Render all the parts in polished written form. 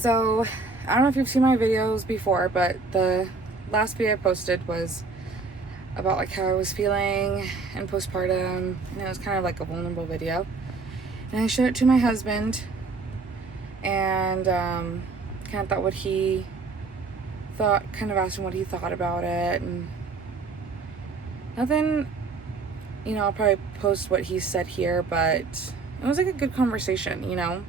So, I don't know if you've seen my videos before, but the last video I posted was about like how I was feeling in postpartum, and it was kind of like a vulnerable video. And I showed it to my husband, and kind of thought what he thought, kind of asked him what he thought about it, and nothing, I'll probably post what he said here, but it was like a good conversation.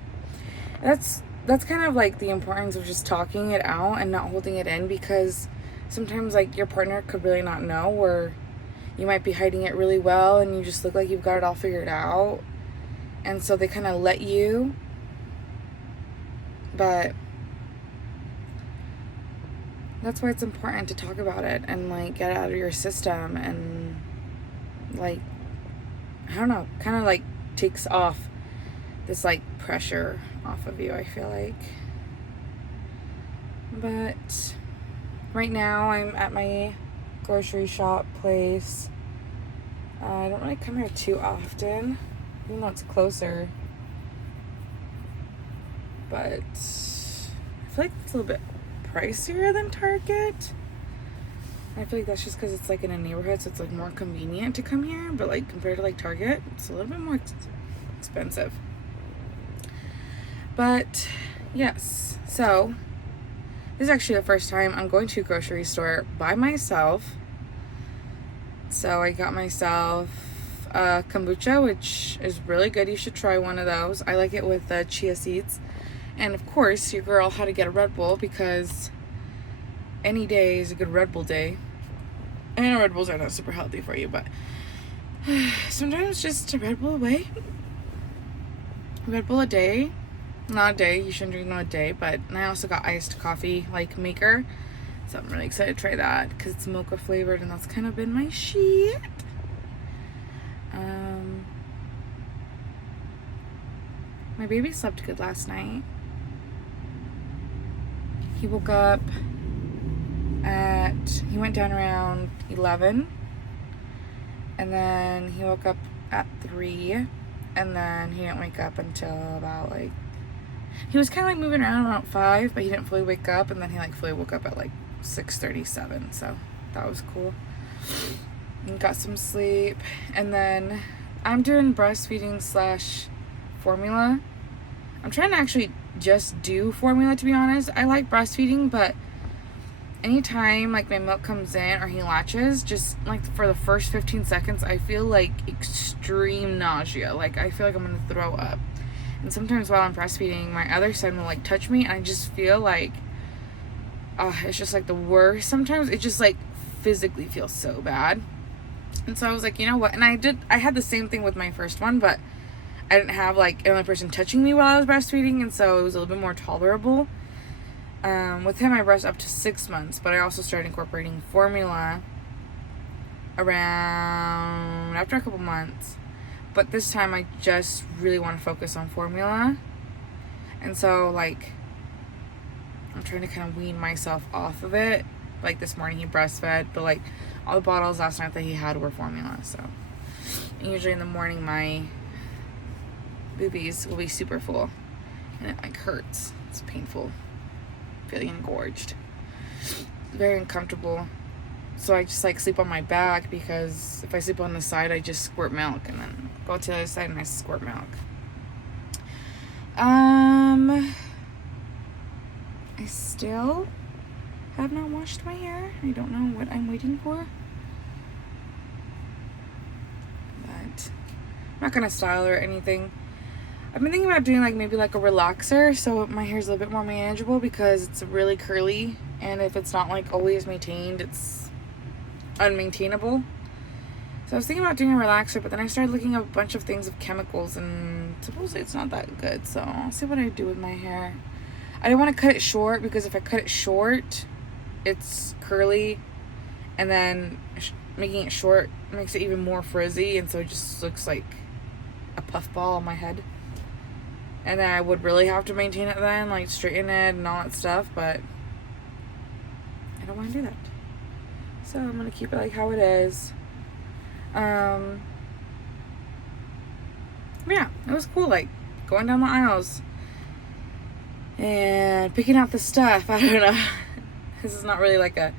That's kind of like the importance of just talking it out and not holding it in, because sometimes like your partner could really not know, or you might be hiding it really well and you just look like you've got it all figured out, and so they kind of let you. But that's why it's important to talk about it and like get it out of your system, and like, I don't know, kind of like takes off this like pressure off of you, I feel like. But right now I'm at my grocery shop place. I don't really come here too often, even though it's closer. But I feel like it's a little bit pricier than Target. I feel like that's just because it's like in a neighborhood, so it's like more convenient to come here. But like compared to like Target, it's a little bit more expensive. But yes, so this is actually the first time I'm going to a grocery store by myself. So I got myself kombucha, which is really good. You should try one of those. I like it with chia seeds. And of course, your girl had to get a Red Bull, because any day is a good Red Bull day. I know Red Bulls are not super healthy for you, but sometimes just a Red Bull away. Red Bull a day. Not a day, you shouldn't drink them a day, but I also got iced coffee like maker, so I'm really excited to try that because it's mocha flavored, and that's kind of been my shit. My baby slept good last night. He woke up he went down around 11, and then he woke up at 3, and then he didn't wake up until about like, he was kind of like moving around about 5, but he didn't fully wake up, and then he like fully woke up at like 6:37, so that was cool. And got some sleep, and then I'm doing breastfeeding / formula. I'm trying to actually just do formula, to be honest. I like breastfeeding, but anytime like my milk comes in or he latches, just like for the first 15 seconds, I feel like extreme nausea. Like I feel like I'm gonna throw up. And sometimes while I'm breastfeeding, my other son will like touch me, and I just feel like it's just like the worst. Sometimes it just like physically feels so bad. And so I was like, you know what? And I had the same thing with my first one, but I didn't have like another person touching me while I was breastfeeding, and so it was a little bit more tolerable. With him, I breast up to 6 months, but I also started incorporating formula around after a couple months. But this time I just really want to focus on formula. And so like I'm trying to kind of wean myself off of it. Like this morning he breastfed, but like all the bottles last night that he had were formula. So usually in the morning my boobies will be super full, and it like hurts. It's painful. Feeling engorged. Very uncomfortable. So I just like sleep on my back, because if I sleep on the side, I just squirt milk, and then go to the other side and I squirt milk. I still have not washed my hair. I don't know what I'm waiting for. But I'm not gonna style or anything. I've been thinking about doing like maybe like a relaxer, so my hair's a little bit more manageable, because it's really curly, and if it's not like always maintained, it's unmaintainable. So I was thinking about doing a relaxer, but then I started looking up a bunch of things of chemicals, and supposedly it's not that good, so I'll see what I do with my hair. I don't want to cut it short, because if I cut it short, it's curly, and then making it short makes it even more frizzy, and so it just looks like a puffball on my head. And then I would really have to maintain it then, like straighten it and all that stuff, but I don't want to do that. So I'm going to keep it like how it is. Yeah, it was cool, like going down the aisles. and picking out the stuff. I don't know. This is not really like a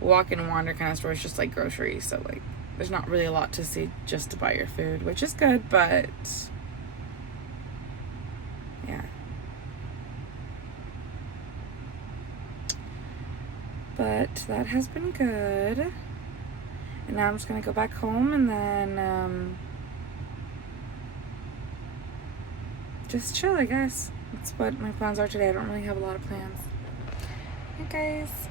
walk and wander kind of store. It's just like groceries. So like there's not really a lot to see just to buy your food, which is good, but yeah. But that has been good. And now I'm just going to go back home and then just chill, I guess. That's what my plans are today. I don't really have a lot of plans. Hey guys.